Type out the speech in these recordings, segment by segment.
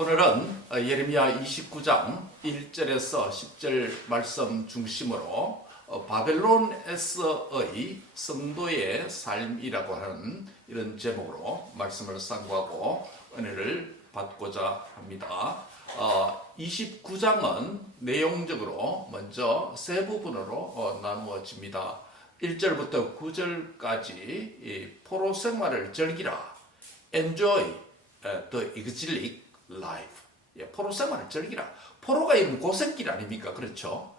오늘은 예레미야 29장 1절에서 10절 말씀 중심으로 바벨론에서의 성도의 삶이라고 하는 이런 제목으로 말씀을 상고하고 은혜를 받고자 합니다. 29장은 내용적으로 먼저 세 부분으로 나누어집니다. 1절부터 9절까지 포로 생활을 즐기라, enjoy the exilic life. 포로 생활을 즐기라. 포로가 이런 고생길 아닙니까? 그렇죠?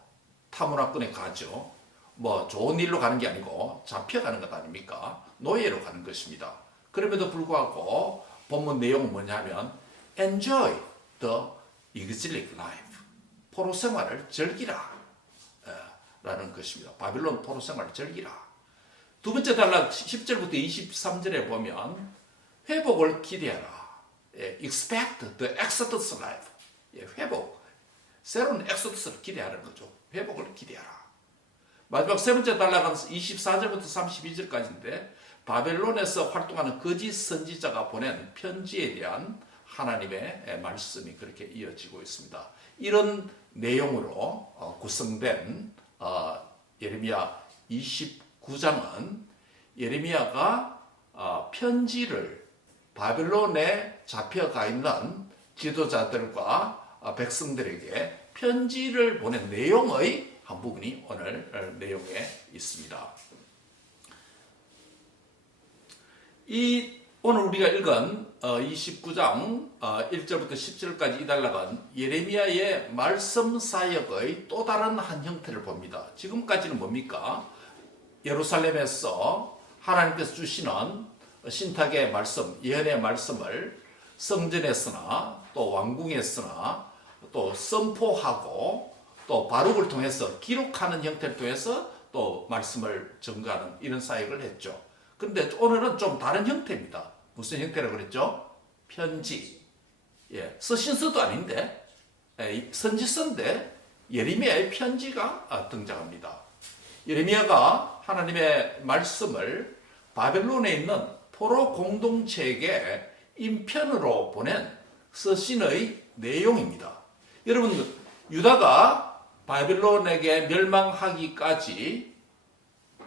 타문화권에 가죠. 뭐 좋은 일로 가는 게 아니고 잡혀가는 것 아닙니까? 노예로 가는 것입니다. 그럼에도 불구하고 본문 내용은 뭐냐면 enjoy the exilic life. 포로 생활을 즐기라 라는 것입니다. 바빌론 포로 생활을 즐기라. 두 번째 단락 10절부터 23절에 보면 회복을 기대하라. expect the exodus life. 회복. 새로운 엑소더스를 기대하는 거죠. 회복을 기대하라. 마지막 세 번째 단락은 24절부터 32절까지인데 바벨론에서 활동하는 거짓 선지자가 보낸 편지에 대한 하나님의 말씀이 그렇게 이어지고 있습니다. 이런 내용으로 구성된 예레미야 29장은 예레미야가 편지를 바벨론에 잡혀가 있는 지도자들과 백성들에게 편지를 보낸 내용의 한 부분이 오늘 내용에 있습니다. 오늘 우리가 읽은 29장 1절부터 10절까지 이 단락은 예레미야의 말씀 사역의 또 다른 한 형태를 봅니다. 지금까지는 뭡니까? 예루살렘에서 하나님께서 주시는 신탁의 말씀, 예언의 말씀을 성전에서나 또 왕궁에서나 또 선포하고 또 바룩을 통해서 기록하는 형태를 통해서 또 말씀을 전가하는 이런 사역을 했죠. 그런데 오늘은 좀 다른 형태입니다. 무슨 형태라고 그랬죠? 편지. 서신서도 아닌데 선지서인데 예레미야의 편지가 등장합니다. 예레미야가 하나님의 말씀을 바벨론에 있는 포로 공동체에게 인편으로 보낸 서신의 내용입니다. 여러분, 유다가 바벨론에게 멸망하기까지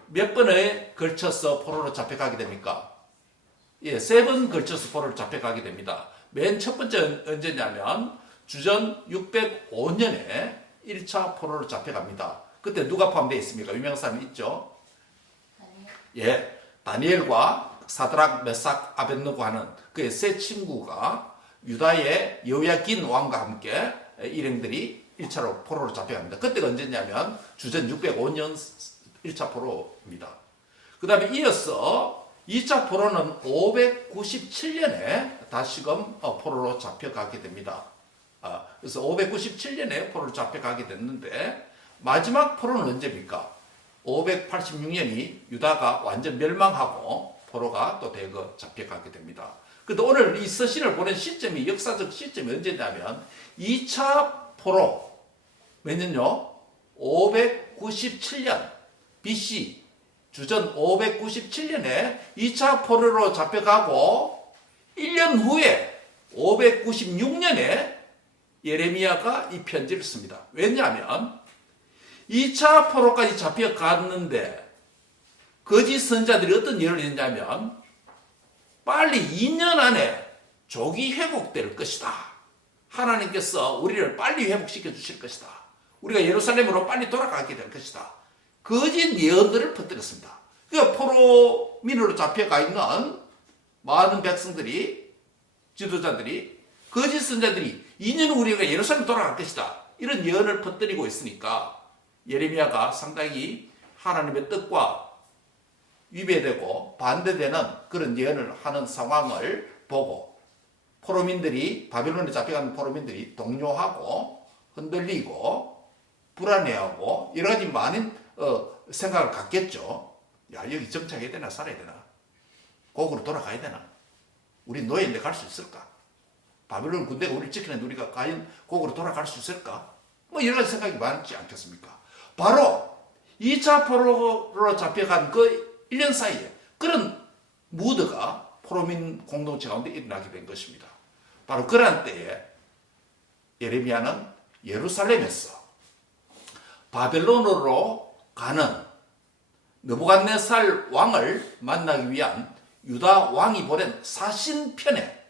몇 번에 걸쳐서 포로로 잡혀가게 됩니까? 세 번 걸쳐서 포로로 잡혀가게 됩니다. 맨 첫 번째 언제냐면 주전 605년에 1차 포로로 잡혀갑니다. 그때 누가 포함되어 있습니까? 유명한 사람이 있죠? 다니엘과 사드락, 메삭, 아벳느고 하는 그의 세 친구가 유다의 여호야긴 왕과 함께 일행들이 1차로 포로로 잡혀갑니다. 그때가 언제냐면 주전 605년 1차 포로입니다. 그 다음에 이어서 2차 포로는 597년에 다시금 포로로 잡혀가게 됩니다. 그래서 597년에 포로로 잡혀가게 됐는데 마지막 포로는 언제입니까? 586년이 유다가 완전 멸망하고 포로가 또 대거 잡혀가게 됩니다. 그런데 오늘 이 서신을 보낸 시점이 역사적 시점이 언제냐면 2차 포로 몇 년요? 597년 BC 주전 597년에 2차 포로로 잡혀가고 1년 후에 596년에 예레미야가 이 편지를 씁니다. 왜냐하면 2차 포로까지 잡혀갔는데 거짓 선자들이 어떤 예를 했냐면 빨리 2년 안에 족이 회복될 것이다. 하나님께서 우리를 빨리 회복시켜 주실 것이다. 우리가 예루살렘으로 빨리 돌아가게 될 것이다. 거짓 예언들을 퍼뜨렸습니다. 그러니까 포로민으로 잡혀가 있는 많은 백성들이, 지도자들이, 거짓 선자들이 2년 후 우리가 예루살렘 돌아갈 것이다. 이런 예언을 퍼뜨리고 있으니까 예레미야가 상당히 하나님의 뜻과 위배되고 반대되는 그런 예언을 하는 상황을 보고 포로민들이, 바벨론에 잡혀가는 포로민들이 동요하고 흔들리고 불안해하고 여러 가지 많은 생각을 갖겠죠. 야, 여기 정착해야 되나 살아야 되나? 고국으로 돌아가야 되나? 우리 노예인데 갈 수 있을까? 바벨론 군대가 우리를 지키는데 우리가 과연 고국으로 돌아갈 수 있을까? 뭐 여러 가지 생각이 많지 않겠습니까? 바로 2차 포로로 잡혀간 그 1년 사이에 그런 무드가 포로민 공동체 가운데 일어나게 된 것입니다. 바로 그러한 때에 예레미야는 예루살렘에서 바벨론으로 가는 느부갓네살 왕을 만나기 위한 유다 왕이 보낸 사신편에,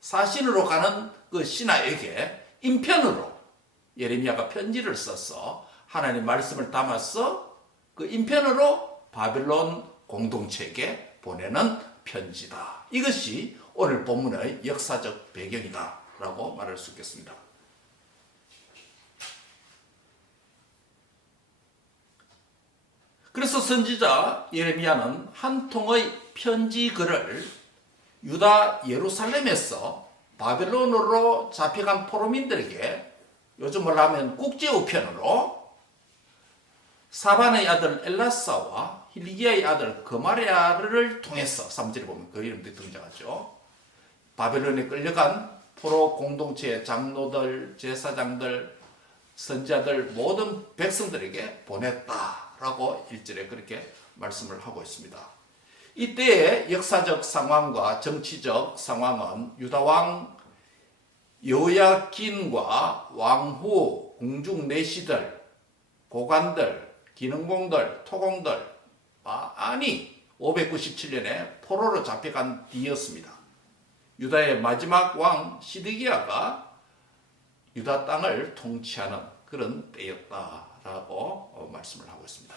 사신으로 가는 그 신하에게 인편으로 예레미야가 편지를 써서 하나님의 말씀을 담아서 그 인편으로 바벨론 공동체에게 보내는 편지다. 이것이 오늘 본문의 역사적 배경이다 라고 말할 수 있겠습니다. 그래서 선지자 예레미야는 한 통의 편지 글을 유다 예루살렘에서 바벨론으로 잡혀간 포로민들에게, 요즘 말로 하면 국제우편으로 사반의 아들 엘라사와 힐기야의 아들 거마랴를 통해서, 3절에 보면 그 이름도 등장하죠. 바벨론에 끌려간 포로 공동체의 장로들, 제사장들, 선지자들, 모든 백성들에게 보냈다라고 1절에 그렇게 말씀을 하고 있습니다. 이때의 역사적 상황과 정치적 상황은 유다왕 여호야긴과 왕후, 궁중 내시들, 고관들, 기능공들, 토공들 많이 597년에 포로로 잡혀간 뒤였습니다. 유다의 마지막 왕 시드기야가 유다 땅을 통치하는 그런 때였다라고 말씀을 하고 있습니다.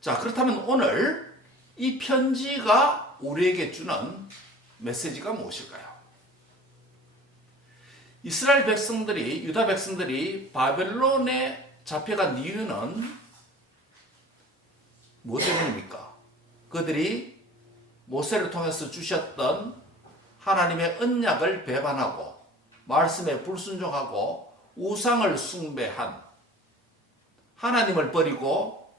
자, 그렇다면 오늘 이 편지가 우리에게 주는 메시지가 무엇일까요? 이스라엘 백성들이, 유다 백성들이 바벨론에 잡혀간 이유는 무엇 때문입니까? 그들이 모세를 통해서 주셨던 하나님의 언약을 배반하고 말씀에 불순종하고 우상을 숭배한, 하나님을 버리고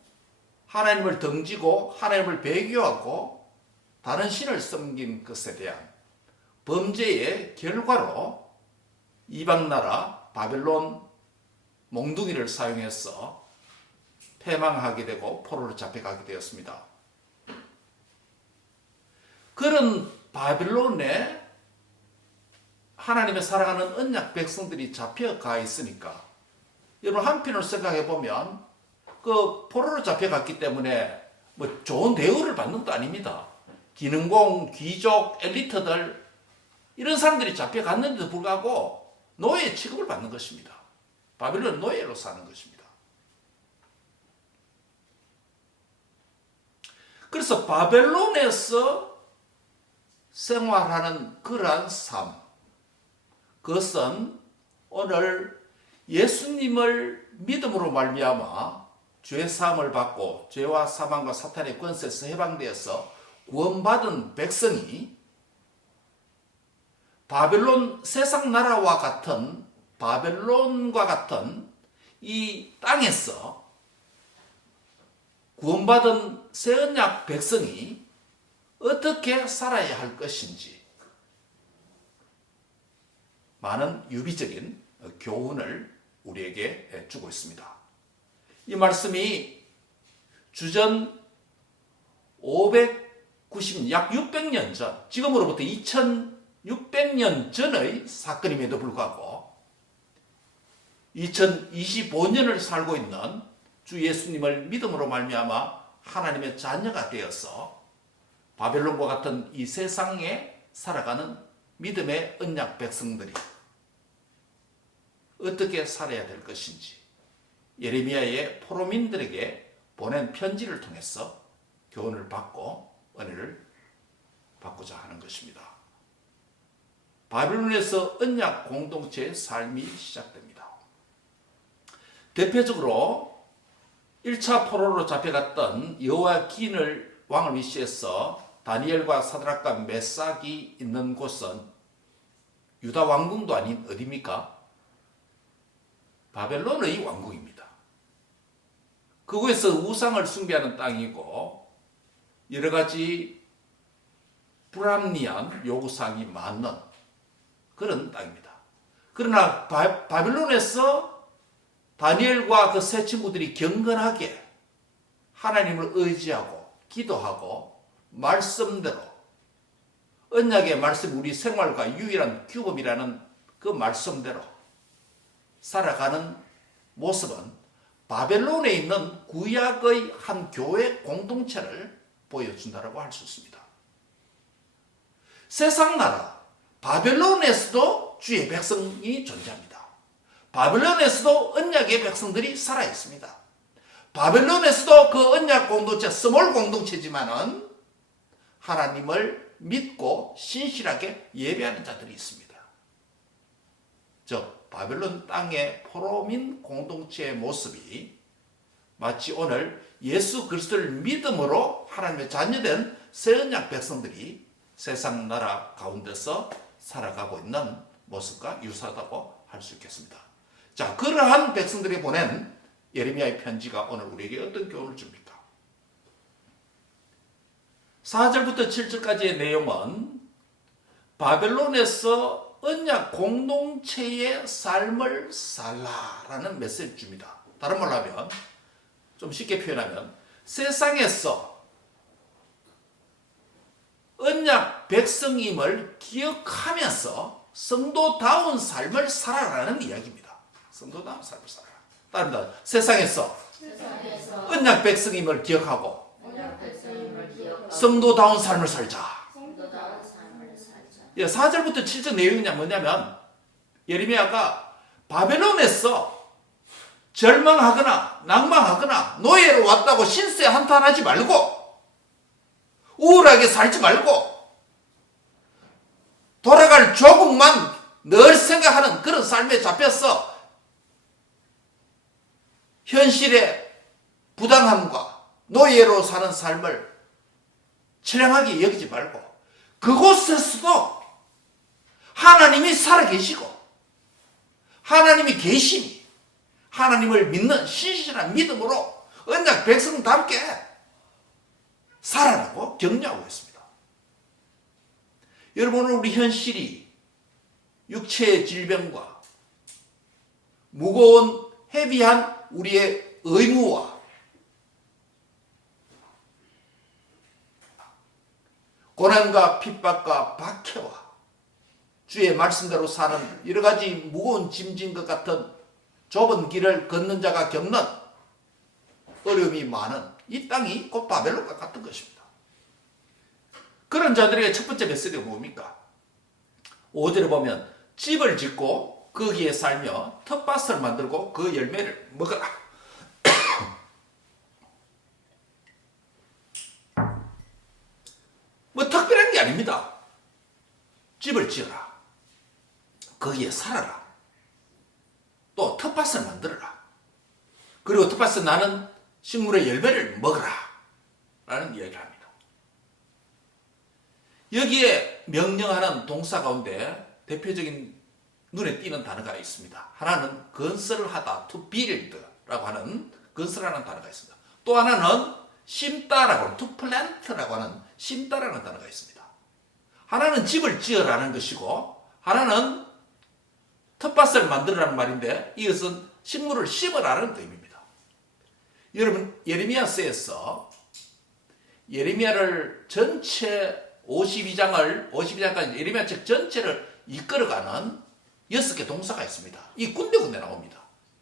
하나님을 등지고 하나님을 배교하고 다른 신을 섬긴 것에 대한 범죄의 결과로 이방나라 바벨론 몽둥이를 사용해서 패망하게 되고 포로로 잡혀가게 되었습니다. 그런 바벨론에 하나님의 사랑하는 언약 백성들이 잡혀가 있으니까, 여러분 한편으로 생각해 보면 그 포로로 잡혀갔기 때문에 뭐 좋은 대우를 받는 것도 아닙니다. 기능공, 귀족, 엘리트들 이런 사람들이 잡혀갔는데도 불구하고 노예 취급을 받는 것입니다. 바벨론 노예로 사는 것입니다. 그래서 바벨론에서 생활하는 그러한 삶, 그것은 오늘 예수님을 믿음으로 말미암아 죄 사함을 받고 죄와 사망과 사탄의 권세에서 해방되어서 구원받은 백성이 바벨론, 세상 나라와 같은 바벨론과 같은 이 땅에서 구원받은 새 언약 백성이 어떻게 살아야 할 것인지 많은 유비적인 교훈을 우리에게 주고 있습니다. 이 말씀이 주전 590, 약 600년 전, 지금으로부터 2600년 전의 사건임에도 불구하고 2025년을 살고 있는 주 예수님을 믿음으로 말미암아 하나님의 자녀가 되어서 바벨론과 같은 이 세상에 살아가는 믿음의 언약 백성들이 어떻게 살아야 될 것인지 예레미야의 포로민들에게 보낸 편지를 통해서 교훈을 받고 은혜를 받고자 하는 것입니다. 바벨론에서 언약 공동체의 삶이 시작됩니다. 대표적으로 1차 포로로 잡혀갔던 여호야긴을 왕을 위시해서 다니엘과 사드락과 메삭이 있는 곳은 유다 왕궁도 아닌 어디입니까? 바벨론의 왕궁입니다. 그곳에서 우상을 숭배하는 땅이고 여러 가지 불합리한 요구사항이 많은 그런 땅입니다. 그러나 바벨론에서 다니엘과 그 세 친구들이 경건하게 하나님을 의지하고 기도하고 말씀대로 언약의 말씀, 우리 생활과 유일한 규범이라는 그 말씀대로 살아가는 모습은 바벨론에 있는 구약의 한 교회 공동체를 보여준다고 할 수 있습니다. 세상 나라 바벨론에서도 주의 백성이 존재합니다. 바벨론에서도 언약의 백성들이 살아 있습니다. 바벨론에서도 그 언약 공동체, 스몰 공동체지만은 하나님을 믿고 신실하게 예배하는 자들이 있습니다. 즉 바벨론 땅의 포로민 공동체의 모습이 마치 오늘 예수 그리스도를 믿음으로 하나님의 자녀된 새 언약 백성들이 세상 나라 가운데서 살아가고 있는 모습과 유사하다고 할 수 있겠습니다. 자, 그러한 백성들이 보낸 예레미야의 편지가 오늘 우리에게 어떤 교훈을 줍니까? 4절부터 7절까지의 내용은 바벨론에서 언약 공동체의 삶을 살라라는 메시지를 줍니다. 다른 말로 하면, 좀 쉽게 표현하면 세상에서 언약 백성임을 기억하면서 성도다운 삶을 살아라는 이야기입니다. 성도다운 삶을 살아라. 따릅니다. 세상에서 언약 백성임을 기억하고 성도다운 삶을 살자. 4절부터 7절 내용이 뭐냐면 예레미야가 바벨론에서 절망하거나 낭망하거나 노예로 왔다고 신세 한탄하지 말고 우울하게 살지 말고 돌아갈 조국만 늘 생각하는 그런 삶에 잡혀서 현실의 부당함과 노예로 사는 삶을 처량하게 여기지 말고 그곳에서도 하나님이 살아계시고 하나님이 계시니 하나님을 믿는 신실한 믿음으로 언약 백성답게 살아라고 격려하고 있습니다. 여러분, 우리 현실이 육체의 질병과 무거운 헤비한 우리의 의무와 고난과 핍박과 박해와 주의 말씀대로 사는 여러 가지 무거운 짐진 것 같은 좁은 길을 걷는 자가 겪는 어려움이 많은 이 땅이 곧 바벨론과 같은 것입니다. 그런 자들에게 첫 번째 메시지가 뭡니까? 5절에 보면 집을 짓고 거기에 살며 텃밭을 만들고 그 열매를 먹어라. 뭐 특별한 게 아닙니다. 집을 지어라. 거기에 살아라. 또 텃밭을 만들어라. 그리고 텃밭에서 나는 식물의 열매를 먹어라. 라는 이야기를 합니다. 여기에 명령하는 동사 가운데 대표적인 눈에 띄는 단어가 있습니다. 하나는 건설을 하다, to build 라고 하는 건설하는 단어가 있습니다. 또 하나는 심다라고 하는, to plant라고 하는 심다라는 단어가 있습니다. 하나는 집을 지어라는 것이고 하나는 텃밭을 만들어라는 말인데 이것은 식물을 심으라는 의미입니다. 여러분, 예레미야서에서 예레미야를 전체 52장까지 예레미야 책 전체를 이끌어가는 6개 동사가 있습니다. 이 군데군데 나옵니다.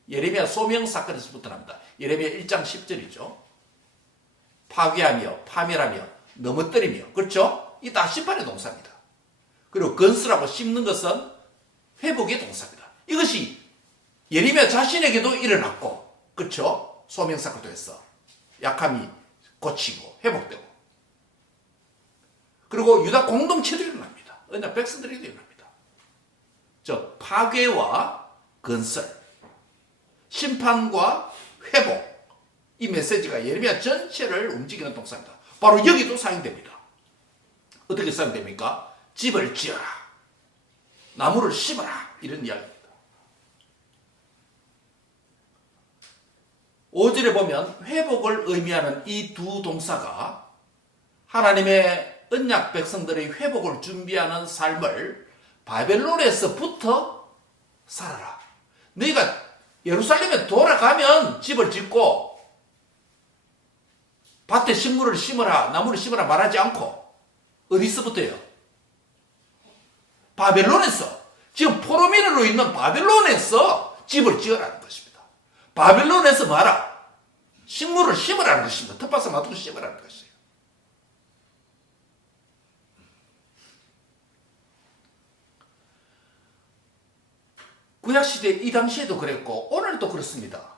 예레미야 소명 사건에서부터 납니다. 예레미야 1장 10절이죠. 파괴하며 파멸하며 넘어뜨리며, 그렇죠? 이 다 심판의 동사입니다. 그리고 건설하고 심는 것은 회복의 동사입니다. 이것이 예레미야 자신에게도 일어났고, 그렇죠? 소명 사건도 했어. 약함이 고치고 회복되고. 그리고 유다 공동체도 일어납니다. 언약 백성들에게도 일어납니다. 즉 파괴와 건설, 심판과 회복, 이 메시지가 예레미야 전체를 움직이는 동사입니다. 바로 여기도 사용됩니다. 어떻게 사용됩니까? 집을 지어라, 나무를 심어라, 이런 이야기입니다. 5절에 보면 회복을 의미하는 이 두 동사가 하나님의 언약 백성들의 회복을 준비하는 삶을 바벨론에서부터 살아라. 너희가 예루살렘에 돌아가면 집을 짓고 밭에 식물을 심어라, 나무를 심어라 말하지 않고 어디서부터요? 바벨론에서 지금 포로민으로 있는 바벨론에서 집을 지으라는 것입니다. 바벨론에서 말아. 식물을 심으라는 것입니다. 텃밭을 놔두고 심으라는 것이에요. 구약시대 이 당시에도 그랬고 오늘도 그렇습니다.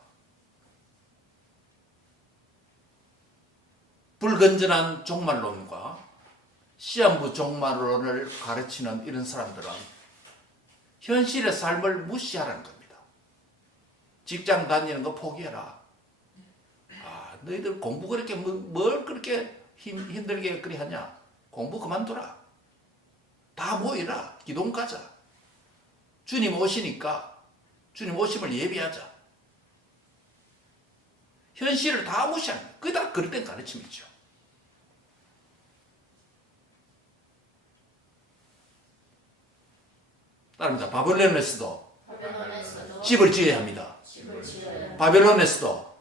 불건전한 종말론과 시한부 종말론을 가르치는 이런 사람들은 현실의 삶을 무시하라는 겁니다. 직장 다니는 거 포기해라. 너희들 공부 그렇게 뭘 그렇게 힘들게 그리 하냐? 공부 그만둬라. 다 모이라. 기동 가자. 주님 오시니까 주님 오심을 예비하자. 현실을 다 무시하는 거예요. 그게 다 그릇된 가르침이죠. 따릅니다. 바벨론에서도 집을 지어야 합니다. 바벨론에서도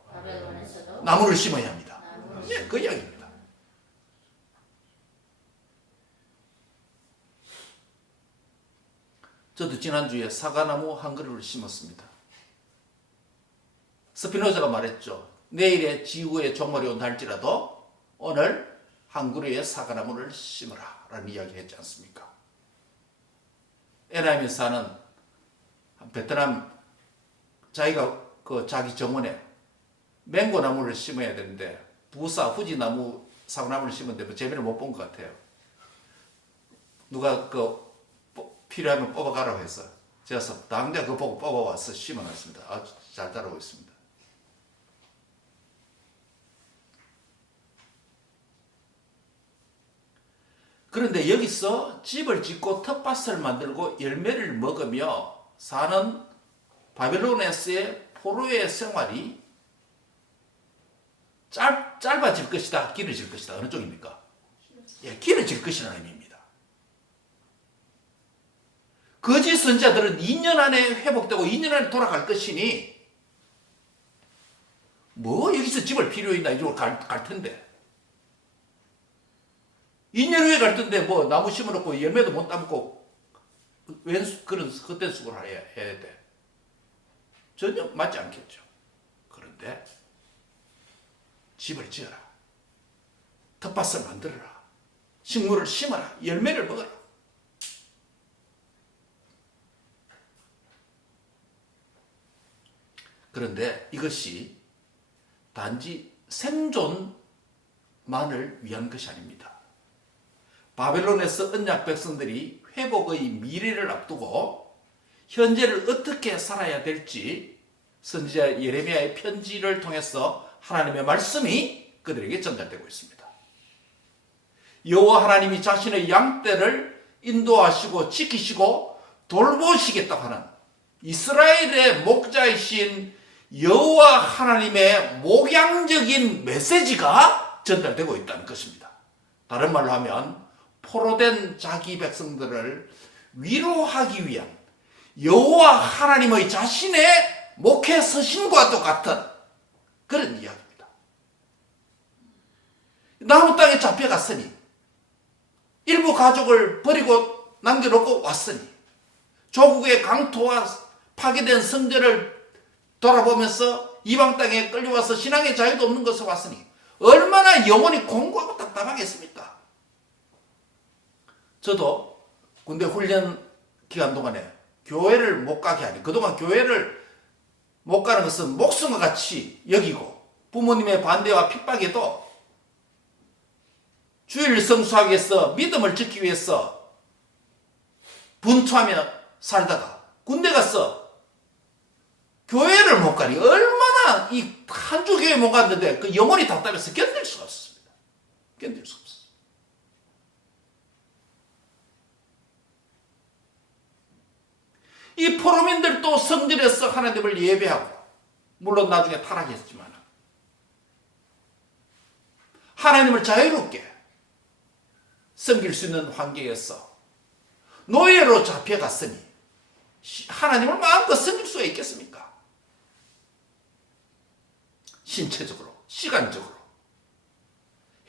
나무를 심어야 합니다. 예, 그 이야기입니다. 저도 지난주에 사과나무 한 그루를 심었습니다. 스피노자가 말했죠. 내일의 지구의 종말이 온다 할지라도 오늘 한 그루의 사과나무를 심어라 라는 이야기 했지 않습니까? 에나임에 사는 베트남 자기가 자기 정원에 맹고나무를 심어야 되는데 부사 후지나무 사과나무를 심었는데 뭐 재미를 못 본 것 같아요. 누가 필요하면 뽑아가라고 해서 제가 당장 그거 보고 뽑아와서 심어놨습니다. 아주 잘 자라고 있습니다. 그런데 여기서 집을 짓고 텃밭을 만들고 열매를 먹으며 사는 바벨론에서의 포로의 생활이 짧아질 것이다, 길어질 것이다. 어느 쪽입니까? 예, 길어질 것이라는 의미입니다. 거짓 선자들은 2년 안에 회복되고 2년 안에 돌아갈 것이니 뭐 여기서 집을 필요 있나 이쪽으로 갈 텐데 2년 후에 갈 텐데 뭐 나무 심어놓고 열매도 못 따먹고 그런 헛된 수고를 해야 돼. 전혀 맞지 않겠죠. 그런데 집을 지어라. 텃밭을 만들어라. 식물을 심어라. 열매를 먹어라. 그런데 이것이 단지 생존만을 위한 것이 아닙니다. 바벨론에서 언약 백성들이 회복의 미래를 앞두고 현재를 어떻게 살아야 될지 선지자 예레미야의 편지를 통해서 하나님의 말씀이 그들에게 전달되고 있습니다. 여호와 하나님이 자신의 양떼를 인도하시고 지키시고 돌보시겠다고 하는 이스라엘의 목자이신 여호와 하나님의 목양적인 메시지가 전달되고 있다는 것입니다. 다른 말로 하면 포로된 자기 백성들을 위로하기 위한 여호와 하나님의 자신의 목회 서신과 똑같은 그런 이야기입니다. 남은 땅에 잡혀갔으니 일부 가족을 버리고 남겨놓고 왔으니 조국의 강토와 파괴된 성전을 돌아보면서 이방 땅에 끌려와서 신앙의 자유도 없는 것을 왔으니 얼마나 영혼이 공고하고 답답하겠습니까? 저도 군대 훈련 기간 동안에 교회를 못 가게 하니 그동안 교회를 못 가는 것은 목숨과 같이 여기고 부모님의 반대와 핍박에도 주일을 성수하기 위해서 믿음을 지키기 위해서 분투하며 살다가 군대 가서 교회를 못 가니 얼마나 이 한 주 교회 못 갔는데 그 영혼이 답답해서 견딜 수가 없었습니다. 견딜 수 없었어요. 이 포로민들도 성전에서 하나님을 예배하고 물론 나중에 타락했지만 하나님을 자유롭게 섬길 수 있는 환경에서 노예로 잡혀갔으니 하나님을 마음껏 섬길 수가 있겠습니까? 신체적으로, 시간적으로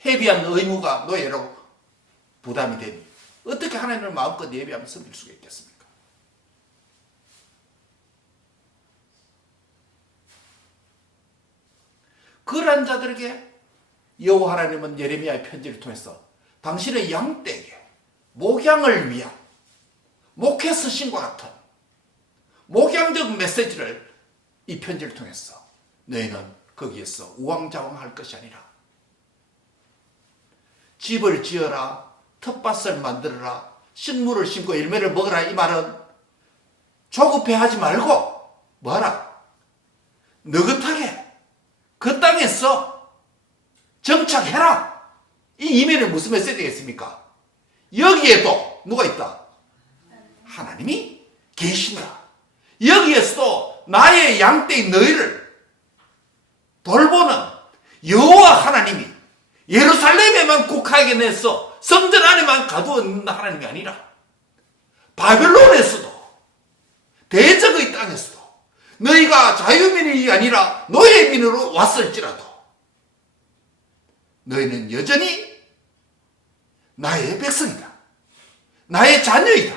헤비한 의무가 노예로 부담이 되니 어떻게 하나님을 마음껏 예배하며 섬길 수가 있겠습니까? 그러한 자들에게 여호와 하나님은 예레미야의 편지를 통해서 당신의 양떼에게 목양을 위한 목회 서신과 같은 목양적 메시지를 이 편지를 통해서 너희는 거기에서 우왕좌왕할 것이 아니라 집을 지어라, 텃밭을 만들어라, 식물을 심고 열매를 먹어라. 이 말은 조급해하지 말고 뭐하라? 느긋하게 그 땅에서 정착해라. 이 이면에 무슨 메시지겠습니까? 여기에도 누가 있다? 하나님이 계신다. 여기에서도 나의 양떼인 너희를 돌보는 여호와 하나님이 예루살렘에만 국하게 내서 성전 안에만 가두었는 하나님이 아니라 바벨론에서도 대적의 땅에서도 너희가 자유민이 아니라 노예민으로 왔을지라도 너희는 여전히 나의 백성이다. 나의 자녀이다.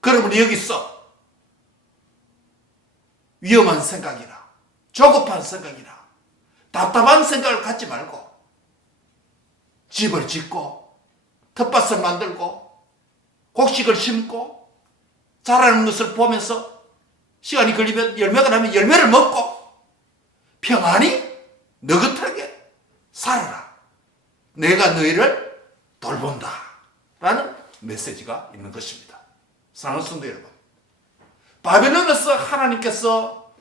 그러므로 여기서 위험한 생각이나 조급한 생각이나 답답한 생각을 갖지 말고 집을 짓고 텃밭을 만들고 곡식을 심고 자라는 것을 보면서 시간이 걸리면 열매가 나면 열매를 먹고 평안히 느긋하게 살아라. 내가 너희를 돌본다 라는 메시지가 있는 것입니다. 사랑하는 성도 여러분, 바벨론에서 하나님께서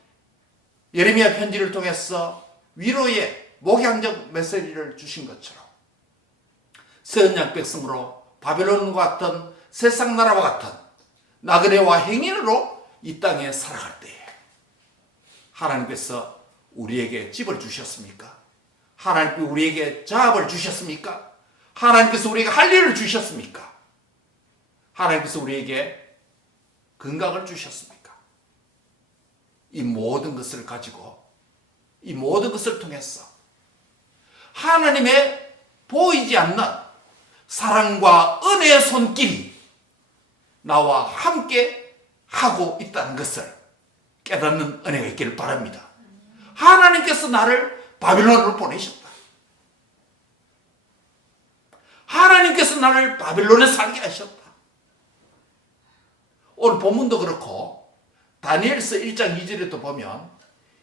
예레미야 편지를 통해서 위로의 목양적 메시지를 주신 것처럼 새 언약 백성으로 바벨론과 같은 세상 나라와 같은 나그네와 행인으로 이 땅에 살아갈 때에 하나님께서 우리에게 집을 주셨습니까? 하나님께서 우리에게 자업을 주셨습니까? 하나님께서 우리에게 할 일을 주셨습니까? 하나님께서 우리에게 건강을 주셨습니까? 이 모든 것을 가지고 이 모든 것을 통해서 하나님의 보이지 않는 사랑과 은혜의 손길이 나와 함께 하고 있다는 것을 깨닫는 은혜가 있기를 바랍니다. 하나님께서 나를 바빌론으로 보내셨다. 하나님께서 나를 바빌론에 살게 하셨다. 오늘 본문도 그렇고 다니엘서 1장 2절에도 보면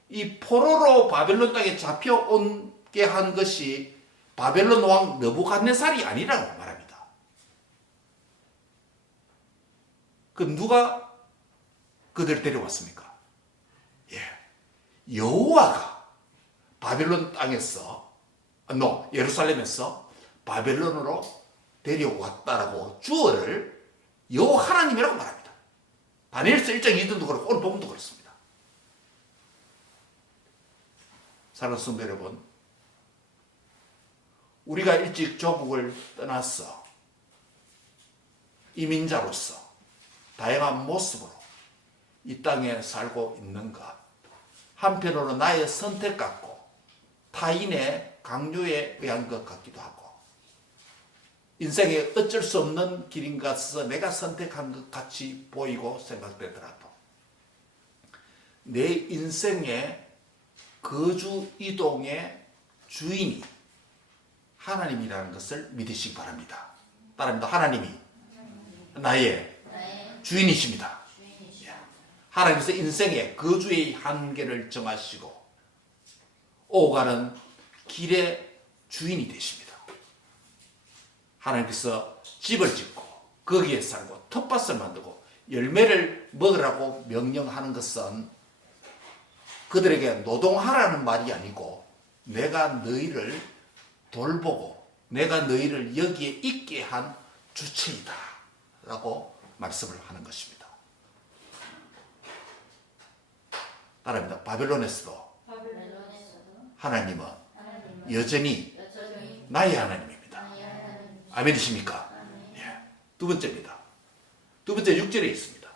이 포로로 바벨론 땅에 잡혀오게 한 것이 바벨론 왕 느부갓네살이 아니라고 말합니다. 그럼 누가 그들을 데려왔습니까? 여호와가 바벨론 땅에서 예루살렘에서 바벨론으로 데려왔다라고 주어를 여호와 하나님이라고 말합니다. 다니엘서 1장 2절도 그렇고 오늘 본문도 그렇습니다. 사랑하는 성도 여러분, 우리가 일찍 조국을 떠나서 이민자로서 다양한 모습으로 이 땅에 살고 있는 것, 한편으로 나의 선택 같고 타인의 강요에 의한 것 같기도 하고 인생에 어쩔 수 없는 길인 것 같아서 내가 선택한 것 같이 보이고 생각되더라도 내 인생의 거주 이동의 주인이 하나님이라는 것을 믿으시기 바랍니다. 따라합니다. 하나님이 나의 주인이십니다. 하나님께서 인생의 거주의 한계를 정하시고 오가는 길의 주인이 되십니다. 하나님께서 집을 짓고 거기에 살고 텃밭을 만들고 열매를 먹으라고 명령하는 것은 그들에게 노동하라는 말이 아니고 내가 너희를 돌보고 내가 너희를 여기에 있게 한 주체이다 라고 말씀을 하는 것입니다. 따라합니다. 바벨론에서도 하나님은 여전히 나의 하나님입니다. 아멘이십니까? 예. 두 번째입니다. 두 번째 6절에 있습니다.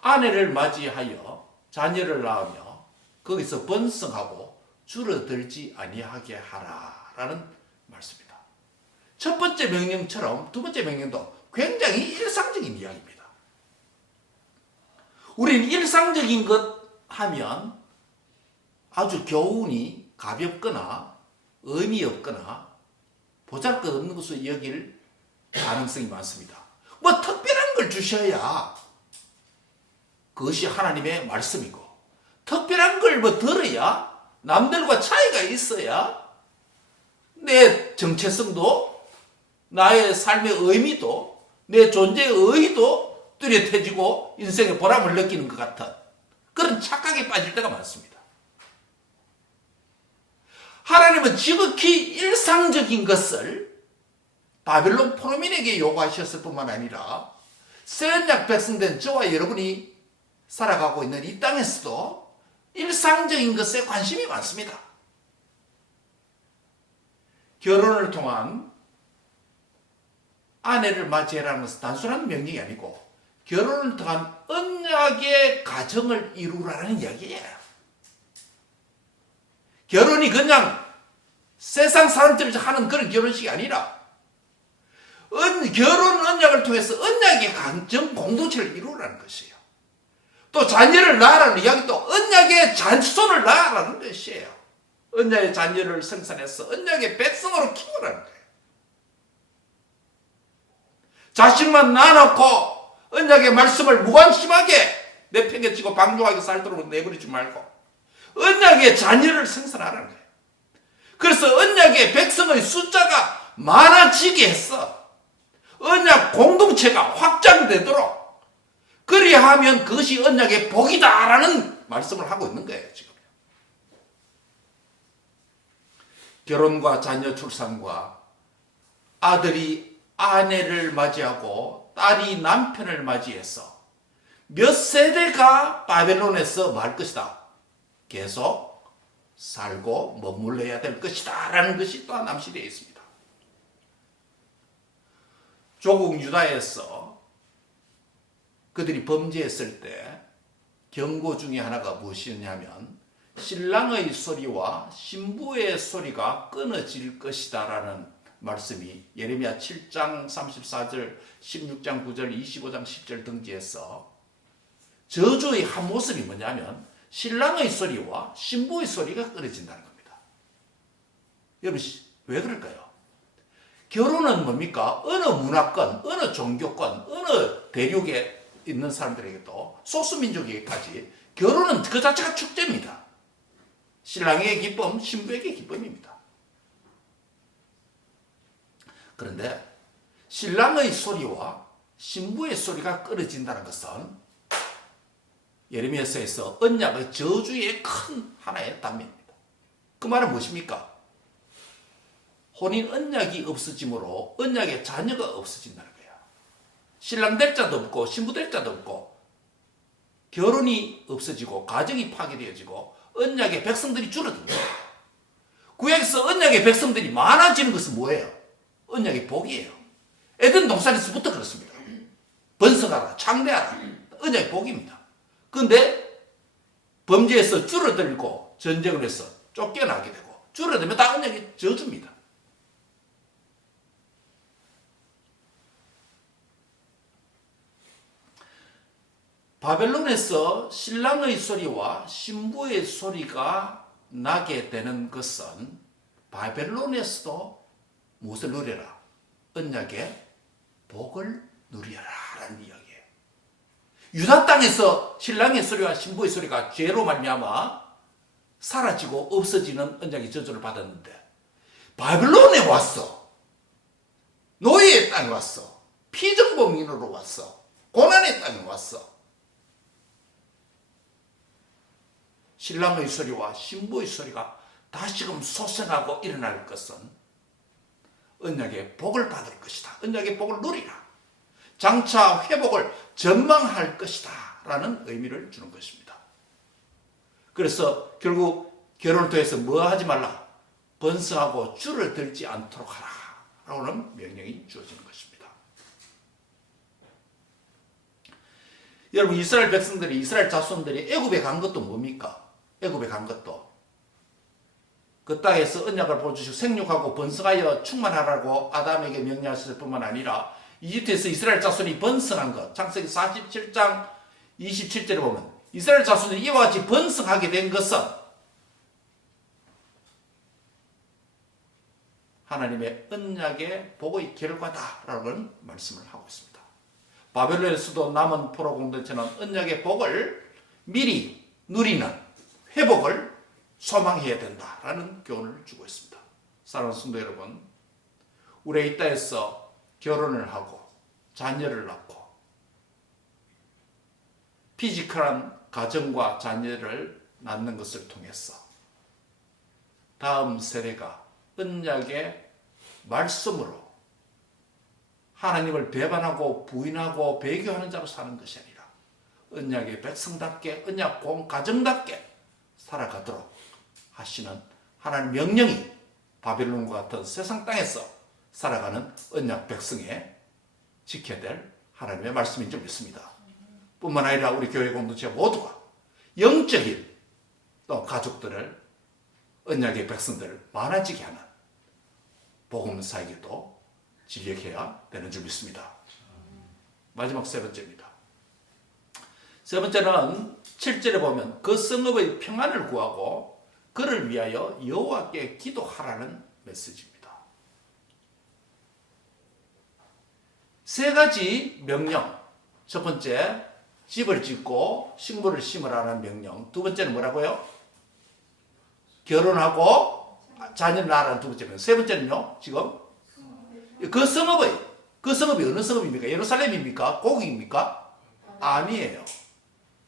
아내를 맞이하여 자녀를 낳으며 거기서 번성하고 줄어들지 아니하게 하라라는 말씀입니다. 첫 번째 명령처럼 두 번째 명령도 굉장히 일상적인 이야기입니다. 우리는 일상적인 것 하면 아주 교훈이 가볍거나 의미 없거나 보잘것없는 것으로 여길 가능성이 많습니다. 뭐 특별한 걸 주셔야 그것이 하나님의 말씀이고, 특별한 걸 뭐 들어야, 남들과 차이가 있어야 내 정체성도, 나의 삶의 의미도, 내 존재의 의의도 뚜렷해지고 인생의 보람을 느끼는 것 같은 그런 착각에 빠질 때가 많습니다. 하나님은 지극히 일상적인 것을 바벨론 포로민에게 요구하셨을 뿐만 아니라 새언약 백성된 저와 여러분이 살아가고 있는 이 땅에서도 일상적인 것에 관심이 많습니다. 결혼을 통한 아내를 맞이해라는 것은 단순한 명령이 아니고 결혼을 통한 언약의 가정을 이루라는 이야기예요. 결혼이 그냥 세상 사람들이 하는 그런 결혼식이 아니라 결혼 언약을 통해서 언약의 가정 공동체를 이루라는 것이에요. 또 자녀를 낳으라는 이야기도 언약의 자손을 낳으라는 것이에요. 언약의 자녀를 생산해서 언약의 백성으로 키우라는 거예요. 자식만 낳아놓고 언약의 말씀을 무관심하게 내팽개치고 방종하게 살도록 내버리지 말고 언약의 자녀를 생산하라는 거예요. 그래서 언약의 백성의 숫자가 많아지게 해서 언약 공동체가 확장되도록 그리하면 그것이 언약의 복이다라는 말씀을 하고 있는 거예요. 지금 결혼과 자녀 출산과 아들이 아내를 맞이하고 딸이 남편을 맞이해서 몇 세대가 바벨론에서 말 것이다. 계속 살고 머물러야 될 것이다 라는 것이 또한 암시되어 있습니다. 조국 유다에서 그들이 범죄했을 때 경고 중에 하나가 무엇이었냐면 신랑의 소리와 신부의 소리가 끊어질 것이다 라는 말씀이 예레미야 7장 34절, 16장 9절, 25장 10절 등지에서 저주의 한 모습이 뭐냐면 신랑의 소리와 신부의 소리가 끊어진다는 겁니다. 여러분 왜 그럴까요? 결혼은 뭡니까? 어느 문화권, 어느 종교권, 어느 대륙에 있는 사람들에게도 소수민족에게까지 결혼은 그 자체가 축제입니다. 신랑에게 기쁨, 신부에게 기쁨입니다. 그런데 신랑의 소리와 신부의 소리가 끊어진다는 것은 예레미야서에서 언약의 저주의 큰 하나의 단면입니다. 그 말은 무엇입니까? 혼인 언약이 없어짐으로 언약의 자녀가 없어진다는 거예요. 신랑 될 자도 없고 신부 될 자도 없고 결혼이 없어지고 가정이 파괴되어지고 언약의 백성들이 줄어듭니다. 구약에서 언약의 백성들이 많아지는 것은 뭐예요? 언약의 복이에요. 에덴 동산에서부터 그렇습니다. 번성하라, 창대하라, 언약의 복입니다. 그런데 범죄에서 줄어들고 전쟁을 해서 쫓겨나게 되고 줄어들면 다 언약의 저주입니다. 바벨론에서 신랑의 소리와 신부의 소리가 나게 되는 것은 바벨론에서도 무엇을 누려라? 언약의 복을 누려라 라는 이야기예요. 유다 땅에서 신랑의 소리와 신부의 소리가 죄로 말미암아 사라지고 없어지는 언약의 저주를 받았는데 바벨론에 왔어. 노예의 땅에 왔어. 피정범인으로 왔어. 고난의 땅에 왔어. 신랑의 소리와 신부의 소리가 다시금 솟아나고 일어날 것은 언약의 복을 받을 것이다. 언약의 복을 누리라. 장차 회복을 전망할 것이다 라는 의미를 주는 것입니다. 그래서 결국 결혼을 통해서 뭐 하지 말라? 번성하고 줄어들지 않도록 하라 라는 명령이 주어지는 것입니다. 여러분 이스라엘 백성들이 이스라엘 자손들이 애굽에 간 것도 뭡니까? 애굽에 간 것도 그 땅에서 언약을 보여주시고 생육하고 번성하여 충만하라고 아담에게 명령하셨을 뿐만 아니라 이집트에서 이스라엘 자손이 번성한 것, 창세기 47장 27절에 보면 이스라엘 자손이 이와 같이 번성하게 된 것은 하나님의 언약의 복의 결과다라는 말씀을 하고 있습니다. 바벨론에서도 남은 포로 공동체는 언약의 복을 미리 누리는 회복을 소망해야 된다라는 교훈을 주고 있습니다. 사랑하는 성도 여러분, 우리 이 땅에서 결혼을 하고 자녀를 낳고 피지컬한 가정과 자녀를 낳는 것을 통해서 다음 세대가 언약의 말씀으로 하나님을 배반하고 부인하고 배교하는 자로 사는 것이 아니라 언약의 백성답게 언약공 가정답게 살아가도록 하시는 하나님 명령이 바벨론과 같은 세상 땅에서 살아가는 언약 백성에 지켜야 될 하나님의 말씀인 줄 믿습니다. 뿐만 아니라 우리 교회 공동체 모두가 영적인 또 가족들을 언약의 백성들을 많아지게 하는 복음사에게도 진력해야 되는 줄 믿습니다. 마지막 세 번째입니다. 세 번째는 7절에 보면 그 성읍의 평안을 구하고 그를 위하여 여호와께 기도하라는 메시지입니다. 세 가지 명령. 첫 번째, 집을 짓고 식물을 심으라는 명령. 두 번째는 뭐라고요? 결혼하고 자녀를 낳으라는 두 번째 명령. 세 번째는요, 지금 그 성읍이 어느 성읍입니까? 예루살렘입니까? 고국입니까? 아니에요.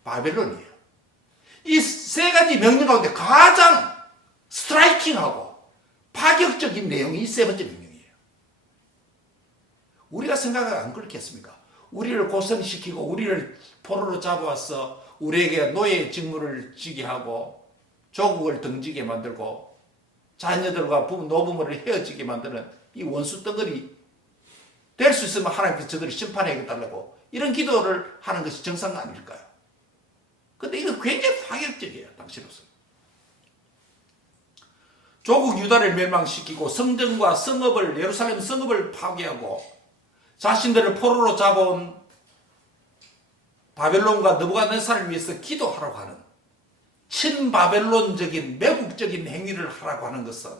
바벨론이에요. 이 세 가지 명령 가운데 가장 스트라이킹하고 파격적인 내용이 세 번째 명령이에요. 우리가 생각을 안 그렇겠습니까? 우리를 고생시키고 우리를 포로로 잡아와서 우리에게 노예 직무를 지게 하고 조국을 등지게 만들고 자녀들과 노부모를 헤어지게 만드는 이 원수 덩어리 될 수 있으면 하나님께서 저들을 심판해야겠다고 이런 기도를 하는 것이 정상 아닐까요? 근데 이거 굉장히 파격적이에요. 당시로서. 조국 유다를 멸망시키고 성전과 성읍을 예루살렘 성읍을 파괴하고 자신들을 포로로 잡아온 바벨론과 느부갓네살을 위해서 기도하라고 하는 친바벨론적인 매국적인 행위를 하라고 하는 것은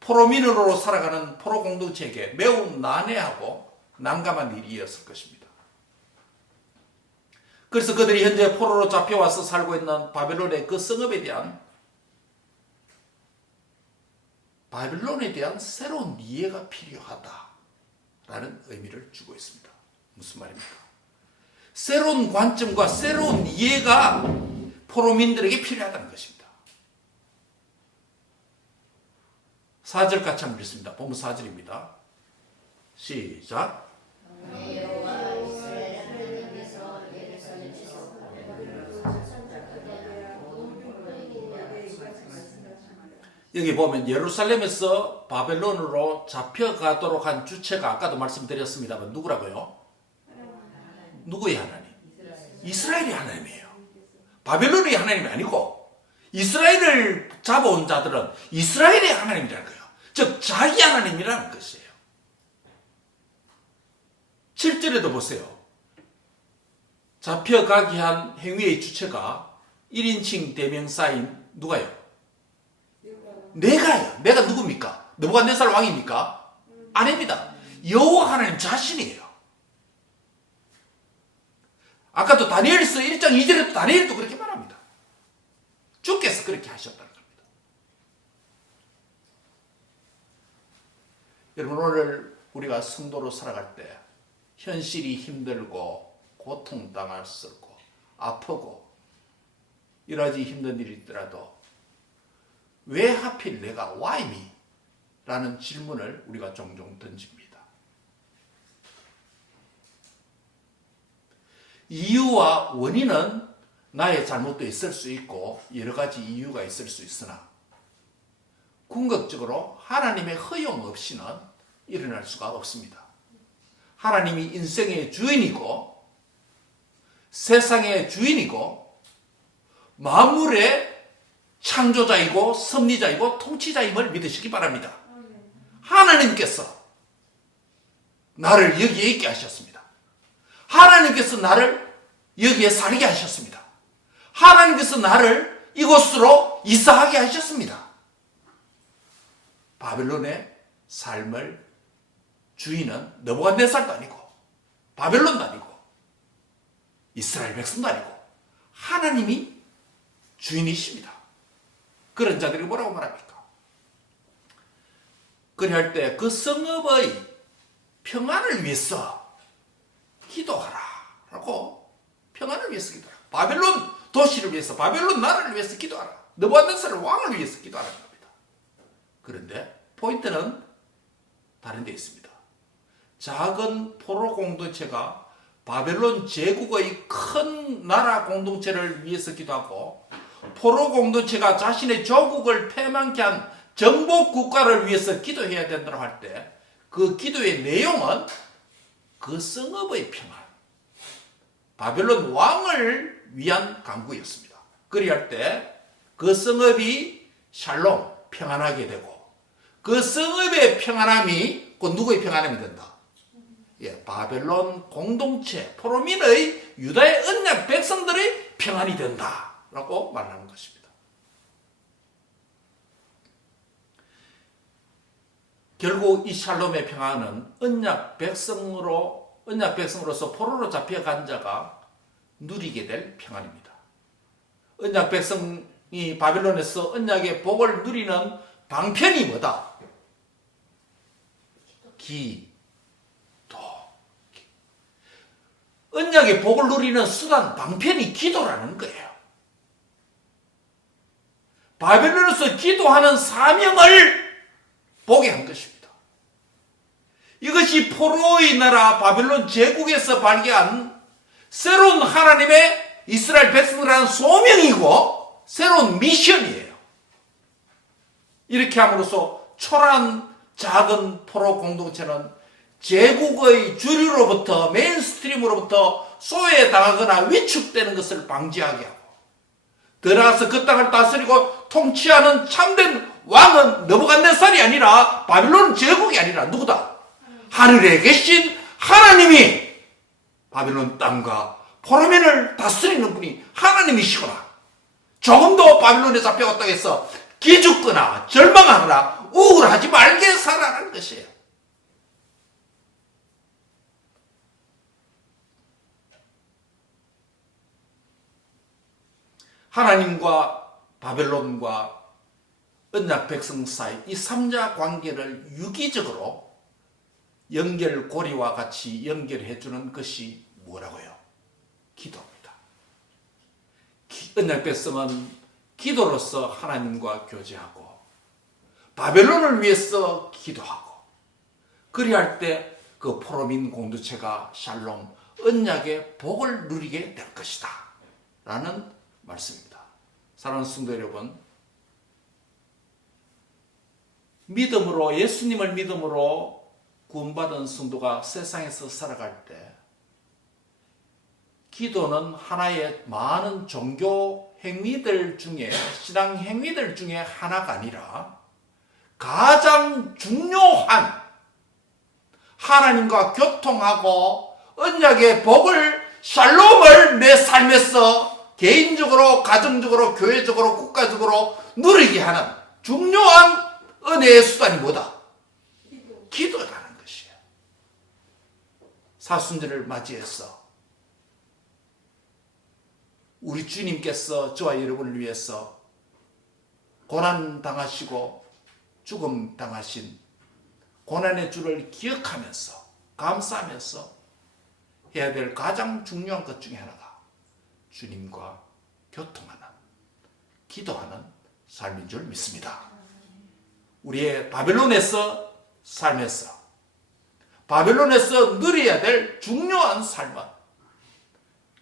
포로민으로 살아가는 포로 공동체에게 매우 난해하고 난감한 일이었을 것입니다. 그래서 그들이 현재 포로로 잡혀와서 살고 있는 바벨론의 그 성읍에 대한 바벨론에 대한 새로운 이해가 필요하다라는 의미를 주고 있습니다. 무슨 말입니까? 새로운 관점과 새로운 이해가 포로민들에게 필요하다는 것입니다. 4절 같이 한번 읽습니다. 본문 4절입니다. 시작. 여기 보면 예루살렘에서 바벨론으로 잡혀가도록 한 주체가 아까도 말씀드렸습니다만 누구라고요? 누구의 하나님? 이스라엘의 하나님이에요. 바벨론의 하나님이 아니고 이스라엘을 잡아온 자들은 이스라엘의 하나님이라는 거예요. 즉 자기 하나님이라는 것이에요. 7절에도 보세요. 잡혀가게 한 행위의 주체가 1인칭 대명사인 누가요? 내가요. 내가 누굽니까? 느부갓네살 왕입니까? 아닙니다. 여호와 하나님 자신이에요. 아까도 다니엘서 1장 2절에도 다니엘도 그렇게 말합니다. 주께서 그렇게 하셨다는 겁니다. 여러분 오늘 우리가 성도로 살아갈 때 현실이 힘들고 고통당할 수 있고 아프고 여러 가지 힘든 일이 있더라도 왜 하필 내가 why me? 라는 질문을 우리가 종종 던집니다. 이유와 원인은 나의 잘못도 있을 수 있고 여러 가지 이유가 있을 수 있으나 궁극적으로 하나님의 허용 없이는 일어날 수가 없습니다. 하나님이 인생의 주인이고 세상의 주인이고 만물의 창조자이고 섭리자이고 통치자임을 믿으시기 바랍니다. 하나님께서 나를 여기에 있게 하셨습니다. 하나님께서 나를 여기에 살게 하셨습니다. 하나님께서 나를 이곳으로 이사하게 하셨습니다. 바벨론의 삶을 주인은 느부갓네살도 아니고 바벨론도 아니고 이스라엘 백성도 아니고 하나님이 주인이십니다. 그런 자들이 뭐라고 말합니까? 그리할 때 그 성읍의 평안을 위해서 기도하라 라고, 평안을 위해서 기도하라, 바벨론 도시를 위해서, 바벨론 나라를 위해서 기도하라, 느부갓네살 왕을 위해서 기도하라는 겁니다. 그런데 포인트는 다른 데 있습니다. 작은 포로 공동체가 바벨론 제국의 큰 나라 공동체를 위해서 기도하고, 포로 공동체가 자신의 조국을 패망케 한 정복 국가를 위해서 기도해야 된다고 할 때, 그 기도의 내용은 그 성읍의 평안, 바벨론 왕을 위한 간구였습니다. 그리할 때 그 성읍이 샬롬, 평안하게 되고, 그 성읍의 평안함이 그 누구의 평안함이 된다? 예, 바벨론 공동체, 포로민의 유다의 언약 백성들의 평안이 된다라고 말하는 것입니다. 결국 이 샬롬의 평안은 언약 백성으로서 포로로 잡혀간 자가 누리게 될 평안입니다. 언약 백성이 바벨론에서 언약의 복을 누리는 방편이 뭐다? 기도. 언약의 복을 누리는 수단, 방편이 기도라는 거예요. 바벨론에서 기도하는 사명을 보게 한 것입니다. 이것이 포로의 나라 바벨론 제국에서 발견한 새로운 하나님의 이스라엘 백성들이라는 소명이고 새로운 미션이에요. 이렇게 함으로써 초라한 작은 포로 공동체는 제국의 주류로부터, 메인스트림으로부터 소외당하거나 위축되는 것을 방지하게 하고, 더 나아가서 그 땅을 다스리고 통치하는 참된 왕은 느부갓네살이 아니라, 바벨론 제국이 아니라 누구다? 하늘에 계신 하나님이 바벨론 땅과 포로민을 다스리는 분이 하나님이시구나. 조금도 바벨론에 잡혀갔다고 해서 기죽거나 절망하거나 우울하지 말게 살아라는 것이에요. 하나님과 바벨론과 언약 백성 사이 이 삼자 관계를 유기적으로 연결고리와 같이 연결해 주는 것이 뭐라고요? 기도입니다. 언약 백성은 기도로서 하나님과 교제하고, 바벨론을 위해서 기도하고, 그리할 때 그 포로민 공동체가 샬롬, 언약의 복을 누리게 될 것이다 라는 말씀입니다. 사랑하는 성도 여러분, 믿음으로, 예수님을 믿음으로 구원받은 성도가 세상에서 살아갈 때 기도는 하나의 많은 종교 행위들 중에, 신앙 행위들 중에 하나가 아니라 가장 중요한 하나님과 교통하고 언약의 복을, 샬롬을 내 삶에서 개인적으로, 가정적으로, 교회적으로, 국가적으로 누리게 하는 중요한 은혜의 수단이 뭐다? 기도라는 것이에요. 사순절을 맞이해서 우리 주님께서 저와 여러분을 위해서 고난 당하시고 죽음 당하신 고난의 주를 기억하면서, 감사하면서 해야 될 가장 중요한 것 중에 하나가 주님과 교통하는, 기도하는 삶인 줄 믿습니다. 우리의 바벨론에서 삶에서, 바벨론에서 누려야 될 중요한 삶은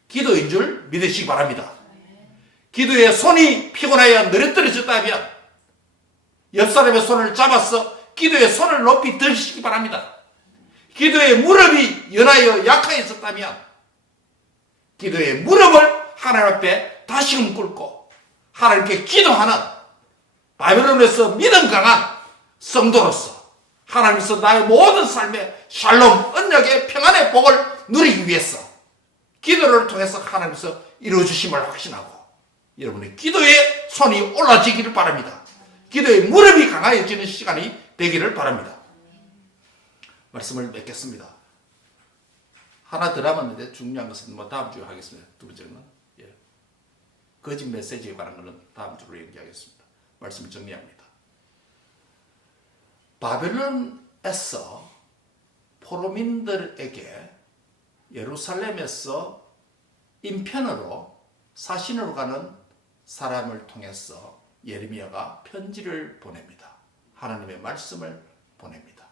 기도인 줄 믿으시기 바랍니다. 기도에 손이 피곤하여 느려뜨려졌다면 옆 사람의 손을 잡아서 기도에 손을 높이 드시기 바랍니다. 기도에 무릎이 연하여 약해졌다면 기도의 무릎을 하나님 앞에 다시금 꿇고 하나님께 기도하는 바벨론에서 믿음 강한 성도로서 하나님께서 나의 모든 삶에 샬롬, 언약의 평안의 복을 누리기 위해서 기도를 통해서 하나님께서 이루어주심을 확신하고 여러분의 기도에 손이 올라지기를 바랍니다. 기도의 무릎이 강해지는 시간이 되기를 바랍니다. 말씀을 맺겠습니다. 하나 더 남았는데 중요한 것은 다음 주에 하겠습니다. 두 번째는 거짓 메시지에 관한 것은 다음 주로 얘기하겠습니다. 말씀을 정리합니다. 바벨론에서 포로민들에게 예루살렘에서 인편으로 사신으로 가는 사람을 통해서 예레미야가 편지를 보냅니다. 하나님의 말씀을 보냅니다.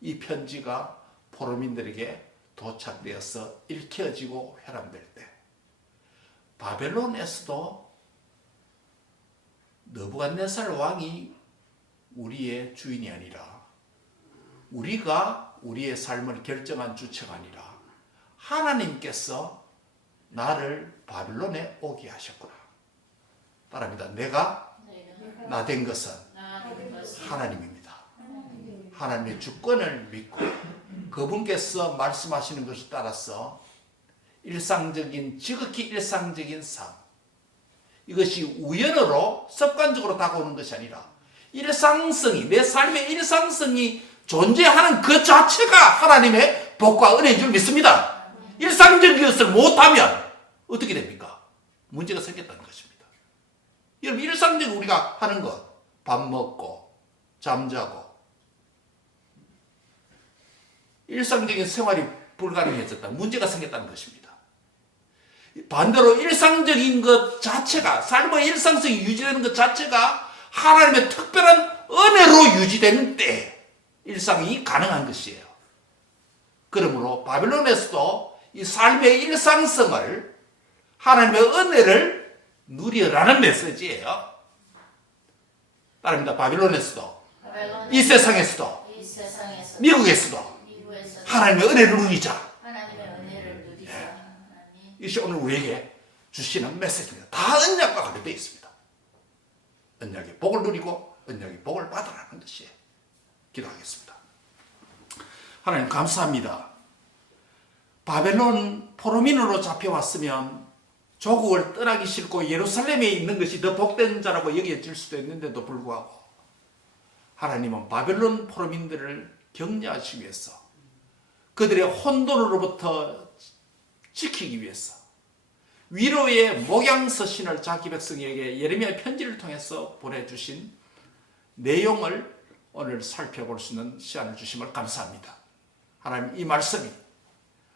이 편지가 포로민들에게 도착되어서 읽혀지고 회람될 때 바벨론에서도 느부갓네살 왕이 우리의 주인이 아니라 우리가 우리의 삶을 결정한 주체가 아니라 하나님께서 나를 바벨론에 오게 하셨구나. 따라합니다. 내가 나 된 것은 하나님입니다. 하나님의 주권을 믿고 그분께서 말씀하시는 것을 따라서 지극히 일상적인 삶, 이것이 우연으로 습관적으로 다가오는 것이 아니라 일상성이, 내 삶의 일상성이 존재하는 그 자체가 하나님의 복과 은혜인 줄 믿습니다. 일상적인 것을 못하면 어떻게 됩니까? 문제가 생겼다는 것입니다. 여러분, 일상적으로 우리가 하는 것, 밥 먹고 잠자고 일상적인 생활이 불가능해졌다. 문제가 생겼다는 것입니다. 반대로 일상적인 것 자체가, 삶의 일상성이 유지되는 것 자체가 하나님의 특별한 은혜로 유지되는 때 일상이 가능한 것이에요. 그러므로 바벨론에서도 이 삶의 일상성을, 하나님의 은혜를 누리라는 메시지예요. 따릅니다. 바벨론에서도, 이 세상에서도, 미국에서도 하나님의 은혜를 누리자. 이것이 오늘 우리에게 주시는 메시지입니다. 다 언약과 관련되어 있습니다. 언약의 복을 누리고 언약의 복을 받으라는 것이에요. 기도하겠습니다. 하나님 감사합니다. 바벨론 포로민으로 잡혀왔으면 조국을 떠나기 싫고 예루살렘에 있는 것이 더 복된 자라고 여겨질 수도 있는데도 불구하고 하나님은 바벨론 포로민들을 격려하시기 위해서, 그들의 혼돈으로부터 지키기 위해서 위로의 목양서신을 자기 백성에게 예레미야 편지를 통해서 보내주신 내용을 오늘 살펴볼 수 있는 시간을 주심을 감사합니다. 하나님, 이 말씀이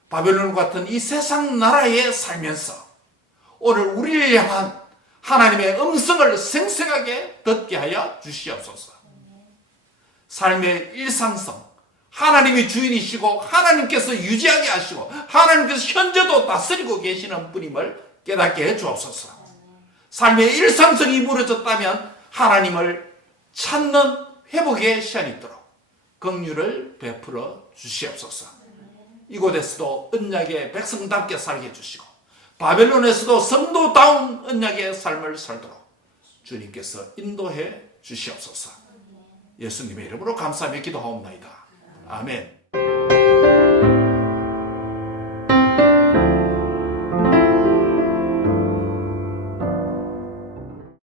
바벨론 같은 이 세상 나라에 살면서 오늘 우리를 향한 하나님의 음성을 생생하게 듣게 하여 주시옵소서. 삶의 일상성, 하나님이 주인이시고 하나님께서 유지하게 하시고 하나님께서 현재도 다스리고 계시는 분임을 깨닫게 해 주옵소서. 삶의 일상성이 무너졌다면 하나님을 찾는 회복의 시간이 있도록 긍휼을 베풀어 주시옵소서. 이곳에서도 언약의 백성답게 살게 해주시고 바벨론에서도 성도다운 언약의 삶을 살도록 주님께서 인도해 주시옵소서. 예수님의 이름으로 감사하며 기도하옵나이다. 아멘.